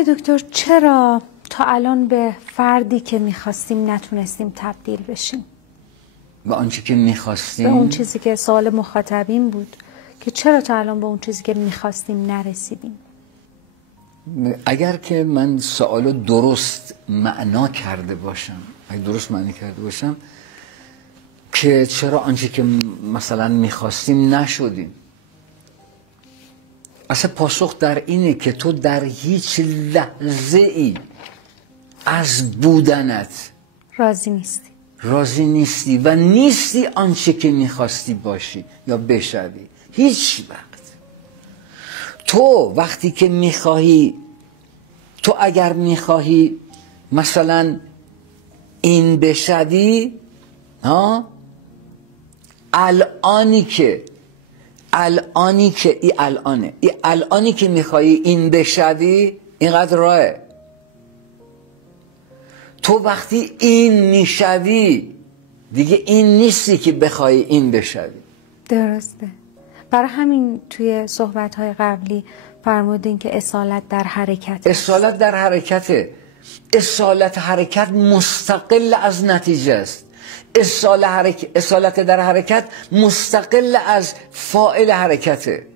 آقای دکتر چرا تا الان به فردی که میخواستیم نتونستیم تبدیل بشیم؟ به آنچه که میخواستیم؟ به اون چیزی که سوال مخاطبین بود که چرا تا الان به اون چیزی که میخواستیم نرسیدیم؟ اگر که من سوالو درست معنا کرده باشم، اگر درست معنی کرده باشم که چرا آنچه که مثلا میخواستیم نشدیم، اصلا پاسخ در اینه که تو در هیچ لحظه ای از بودنت راضی نیستی و نیستی آنچه که میخواستی باشی یا بشوی. هیچ وقت تو وقتی که میخواهی، تو اگر میخواهی مثلا این بشوی، الانی که الانی که میخوایی این بشوی اینقدر راهه. تو وقتی این میشوی دیگه این نیستی که بخوای این بشوی. درسته. برای همین توی صحبت‌های قبلی فرمودین که اصالت در حرکت. اصالت در حرکته. اصالت حرکت مستقل از نتیجه است. اصالت در حرکت مستقل از فاعل حرکته.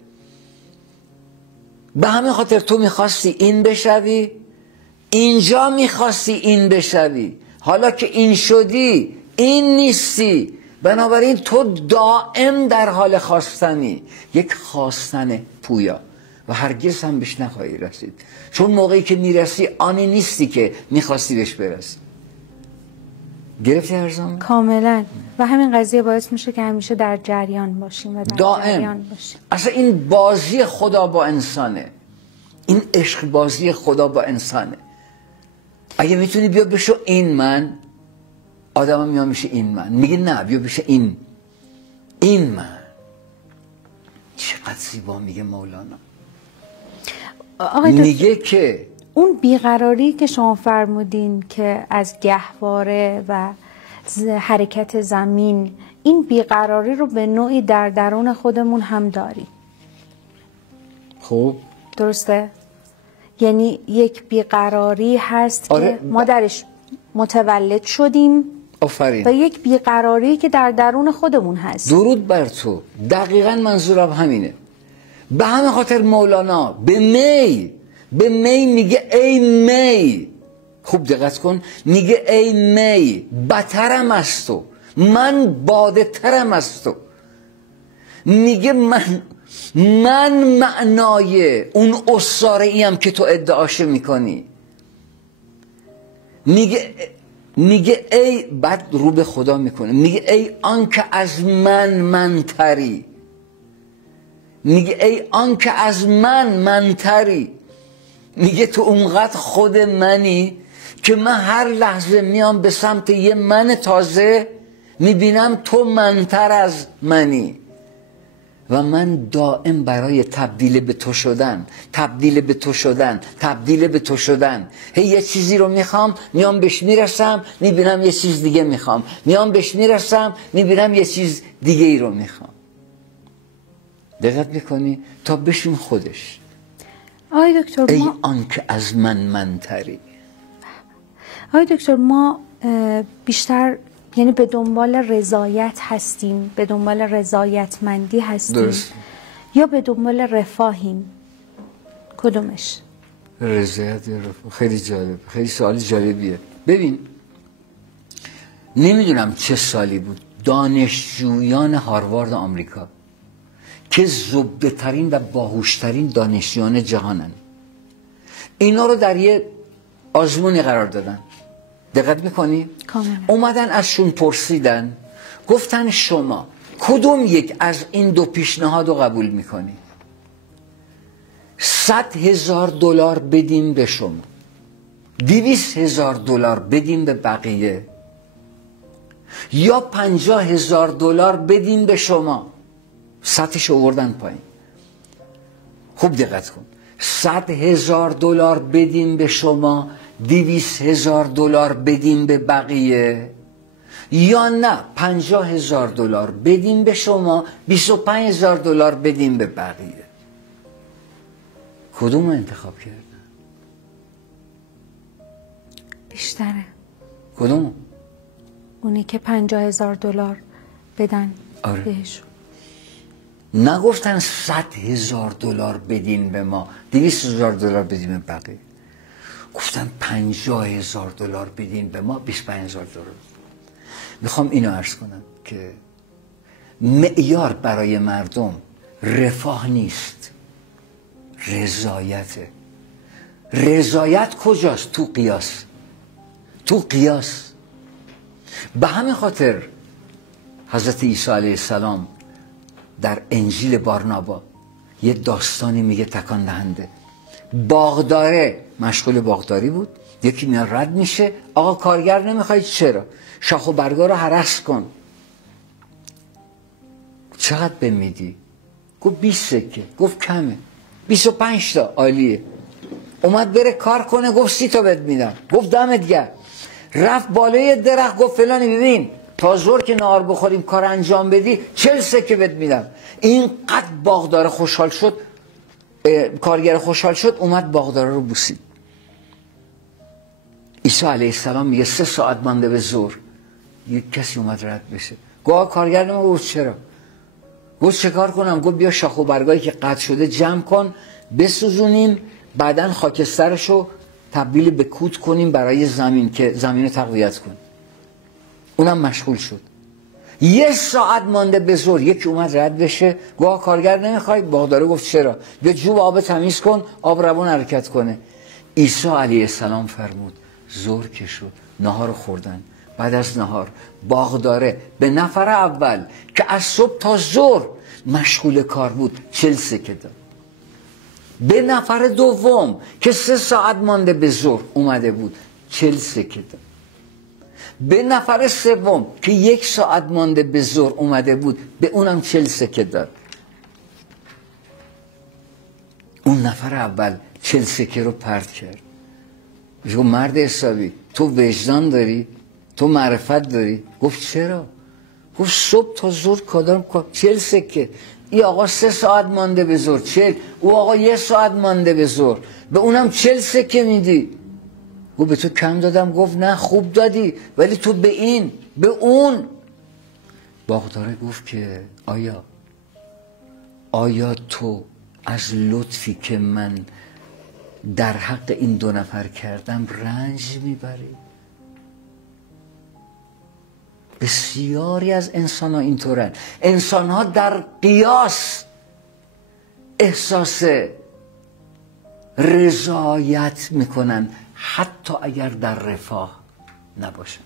به همین خاطر تو میخواستی این بشوی، اینجا میخواستی این بشوی، حالا که این شدی این نیستی. بنابراین تو دائم در حال خواستنی، یک خواستن پویا و هرگز هم بهش نخواهی رسید، چون موقعی که میرسی آنی نیستی که میخواستی بهش برسی. گرفتی ارزان؟ کاملا. و همین قضیه باعث میشه که همیشه در جریان باشیم و در جریان باشیم. اصلا این بازی خدا با انسانه، این عشق بازی خدا با انسانه. اگه میتونی بیا بشو این من، آدم هم میاد میشه این من، میگه نه بیا بشه این من. چقدر زیبا میگه مولانا. میگه که اون بیقراری که شما فرمودین که از گهواره و حرکت زمین، این بیقراری رو به نوعی در درون خودمون هم داریم. خب درسته؟ یعنی یک بیقراری هست که ما درش متولد شدیم. آفرین. و یک بیقراری که در درون خودمون هست. درود بر تو. دقیقاً منظورم همینه. به همین خاطر مولانا به می میگه ای می، خوب دقت کن، میگه ای می بترم از تو، من باده ترم از تو. میگه من معنای اون اساره ایم که تو ادعاشو میکنی. میگه ای، بعد رو به خدا میکنه، میگه ای آنکه از من تری، میگه ای آنکه از من تری. میگه تو اونقدر خود منی که من هر لحظه میام به سمت یه من تازه، میبینم تو منتر از منی و من دائم برای تبدیل به تو شدن هی یه چیزی رو میخوام، میام بهش میرسم، میبینم یه چیز دیگه میخوام، میام بهش میرسم، میبینم یه چیز دیگه ای رو میخوام. دقت میکنی تا بشیم خودش. آقای دکتر ای آنکه از من تری. آقای دکتر ما بیشتر یعنی به دنبال رضایت هستیم، به دنبال رضایتمندی هستیم. درست. یا به دنبال رفاهیم؟ کدومش؟ رضایت یا رفاه؟ خیلی جالب، خیلی سوال جالبیه. ببین نمیدونم چه سالی بود، دانشجویان هاروارد آمریکا که زبده ترین و باهوشترین دانشجویان جهانن، اینا رو در یه آزمونی قرار دادن. دقت میکنی؟ کاملا. اومدن ازشون پرسیدن، گفتن شما کدوم یک از این دو پیشنهاد رو قبول میکنی؟ 100,000 دلار بدیم به شما، 200,000 دلار بدیم به بقیه، یا 50,000 دلار بدیم به شما. سطحش آوردن پایین. خوب دقت کن. 100,000 دلار بدیم به شما، 200,000 دلار بدیم به بقیه، یا نه 50,000 دلار بدیم به شما، 25,000 دلار بدیم به بقیه. کدوم رو انتخاب کردن؟ بیشتره. کدوم؟ اونی که $50,000 بدن آره. بهشون. نگفتن $100,000 بدین به ما، $200,000 بدین به بقیه. گفتن $50,000 بدین به ما، $25,000. میخوام اینو عرض کنم که معیار برای مردم رفاه نیست، رضایته. رضایت کجاست؟ تو قیاس. تو قیاس. به همین خاطر حضرت عیسی علیه السلام در انجیل بارنابا یه داستانی میگه تکان دهنده. باغداره مشغول باغداری بود، یکی میاد رد میشه، آقا کارگر نمیخوای؟ چرا؟ شاخ و برگا رو هرس کن. چقدر به میدی؟ گفت 20 سکه. گفت کمه. 25 تا. عالیه. اومد بره کار کنه، گفت 30 تا بهت میدم. گفت دمت گرم. رفت بالای درخت، گفت فلانی ببین تا ظهر که نهار بخوریم کار انجام بدی 40 سکه بهت میدم. اینقدر باغدار خوشحال شد، کارگر خوشحال شد، اومد باغدار رو بوسید. عیسی علیه السلام میگه 3 ساعت مانده به ظهر، یک کسی اومد رد بشه. گفت کارگر نمیگه. گفت چرا؟ گفت چه کار کنم؟ گفت بیا شاخ و برگایی که قطع شده جمع کن بسوزونیم، بعدن خاکسترشو تبدیل به کود کنیم برای زمین که زمین رو تقویت کن. اونم مشغول شد. 1 ساعت مانده به ظهر یکی اومد رد بشه. گفت کارگر نمیخوای؟ باغداره گفت چرا؟ بیا جوب آب تمیز کن، آب روان حرکت کنه. عیسی علیه السلام فرمود ظهر که شد، نهار خوردن. بعد از نهار باغداره به نفر اول که از صبح تا ظهر مشغول کار بود 40 سکه داد. به نفر دوم که 3 ساعت مانده به ظهر اومده بود 40 سکه داد. به نفر سوم که 1 ساعت مانده به ظهر اومده بود به اونم 40 سکه داد. اون نفر اول 40 سکه رو پرت کرد. گفت مرد حسابی تو وجدان داری؟ تو معرفت داری؟ گفت چرا؟ گفت صبح تا ظهر کدام 40 سکه. این آقا 3 ساعت مانده به ظهر 40، او آقا 1 ساعت مانده به ظهر، به اونم 40 سکه میدی. گفت به تو کم دادم؟ گفت نه خوب دادی، ولی تو به این به اون. باغداره گفت که آیا تو از لطفی که من در حق این 2 نفر کردم رنج میبری؟ بسیاری از انسان ها اینطورن. انسان ها در قیاس احساس رضایت میکنن حتی اگر در رفاه نباشن.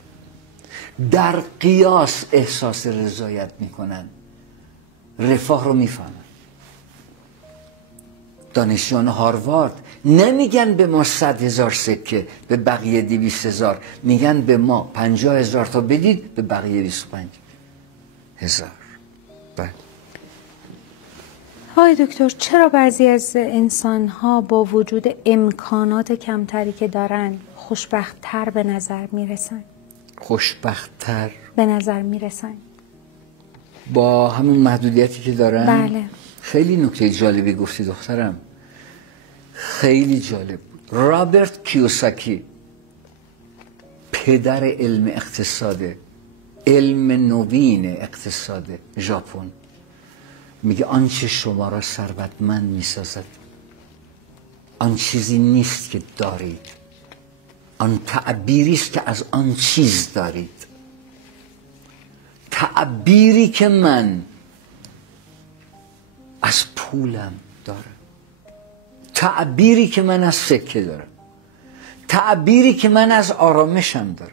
در قیاس احساس رضایت میکنن، رفاه رو میفهمن. دانشجویان هاروارد نمیگن به ما 100,000 سکه به بقیه 200,000، میگن به ما 50,000 تا بدید به بقیه 25,000. بله. های دکتر، چرا بعضی از انسان ها با وجود امکانات کمتری که دارن خوشبخت‌تر به نظر میرسن؟ خوشبخت‌تر به نظر میرسن با همون محدودیتی که دارن؟ بله. خیلی نکته جالبی گفتی دخترم، خیلی جالب بود. رابرت کیوساکی پدر علم اقتصاده، علم نوین اقتصاد ژاپن، میگه آنچه شما را ثروتمند میسازد آن چیزی نیست که دارید، آن تعبیری است که از آن چیز دارید. تعبیری که من از پولم دارم، تعبیری که من از سکه دارم، تعبیری که من از آرامشم دارم،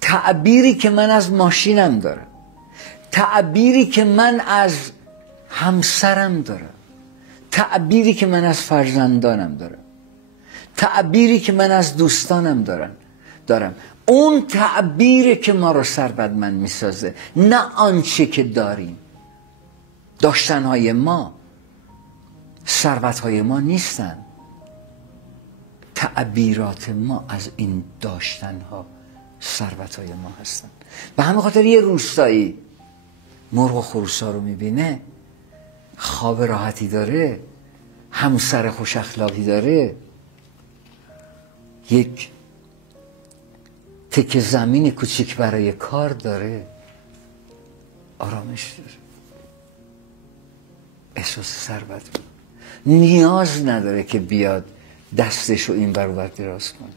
تعبیری که من از ماشینم دارم، تعبیری که من از همسرم دارم، تعبیری که من از فرزندانم دارم، تعبیری که من از دوستانم دارم. اون تعبیری که ما رو ثروتمند میسازه، نه آنچه که داریم. داشتنهای ما ثروتهای ما نیستن، تعبیرات ما از این داشتنها ثروتهای ما هستن. به همین خاطر یه روستایی مرغ و خروسا رو میبینه، خواب راحتی داره، همسر خوش اخلاقی داره، یک تکه زمین کوچیک برای کار داره، آرامش داره، احساس ثروت داره، نیاز نداره که بیاد دستشو این ور اون ور دراز کنه.